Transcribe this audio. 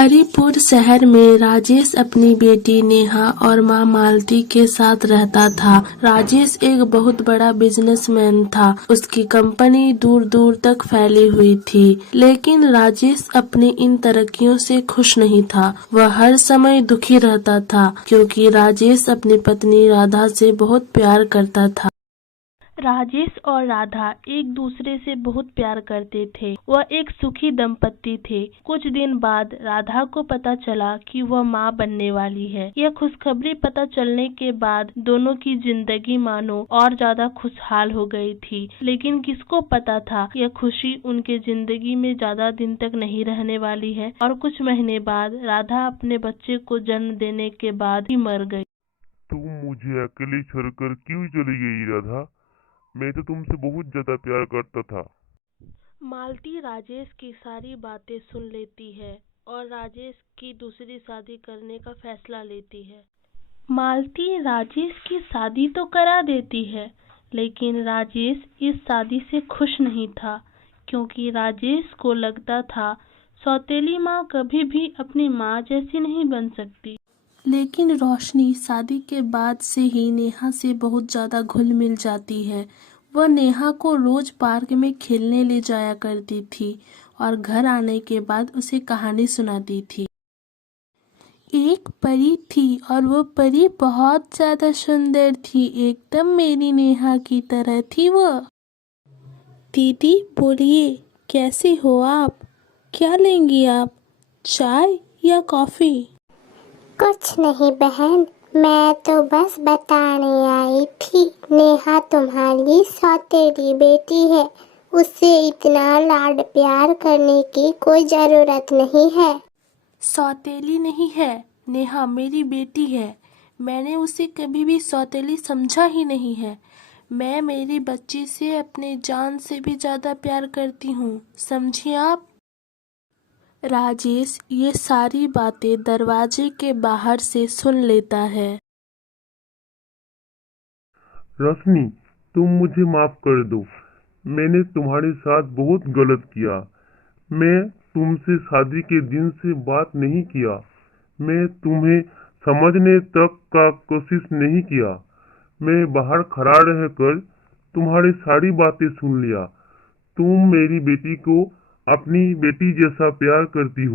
हरिपुर शहर में राजेश अपनी बेटी नेहा और मां मालती के साथ रहता था। राजेश एक बहुत बड़ा बिजनेसमैन था। उसकी कंपनी दूर दूर तक फैली हुई थी, लेकिन राजेश अपनी इन तरक्कियों से खुश नहीं था। वह हर समय दुखी रहता था, क्योंकि राजेश अपनी पत्नी राधा से बहुत प्यार करता था। राजेश और राधा एक दूसरे से बहुत प्यार करते थे। वह एक सुखी दंपत्ति थे। कुछ दिन बाद राधा को पता चला कि वह मां बनने वाली है। यह खुशखबरी पता चलने के बाद दोनों की जिंदगी मानो और ज्यादा खुशहाल हो गई थी। लेकिन किसको पता था यह खुशी उनके जिंदगी में ज्यादा दिन तक नहीं रहने वाली है और कुछ महीने बाद राधा अपने बच्चे को जन्म देने के बाद ही मर गई। तुम मुझे अकेले छोड़कर क्यों चली गई राधा? मैं तो तुमसे बहुत ज्यादा प्यार करता था। मालती राजेश की सारी बातें सुन लेती है और राजेश की दूसरी शादी करने का फैसला लेती है। मालती राजेश की शादी तो करा देती है, लेकिन राजेश इस शादी से खुश नहीं था, क्योंकि राजेश को लगता था सौतेली माँ कभी भी अपनी माँ जैसी नहीं बन सकती। लेकिन रोशनी शादी के बाद से ही नेहा से बहुत ज़्यादा घुल मिल जाती है। वह नेहा को रोज पार्क में खेलने ले जाया करती थी और घर आने के बाद उसे कहानी सुनाती थी। एक परी थी और वो परी बहुत ज़्यादा सुंदर थी, एकदम मेरी नेहा की तरह थी वो। दीदी बोलिए, कैसी हो आप? क्या लेंगी आप, चाय या कॉफ़ी? कुछ नहीं बहन, मैं तो बस बताने आई थी नेहा तुम्हारी सौतेली बेटी है। उससे इतना लाड प्यार करने की कोई जरूरत नहीं है। सौतेली नहीं है, नेहा मेरी बेटी है। मैंने उसे कभी भी सौतेली समझा ही नहीं है। मैं मेरी बच्ची से अपने जान से भी ज़्यादा प्यार करती हूँ, समझिए आप। राजेश ये सारी बातें दरवाजे के बाहर से सुन लेता है। रोशनी, तुम मुझे माफ कर दो। मैंने तुम्हारे साथ बहुत गलत किया। मैं तुमसे शादी के दिन से बात नहीं किया। मैं तुम्हें समझने तक का कोशिश नहीं किया। मैं बाहर खड़ा रहकर तुम्हारी सारी बातें सुन लिया। तुम मेरी बेटी को अपनी बेटी जैसा प्यार करती हो।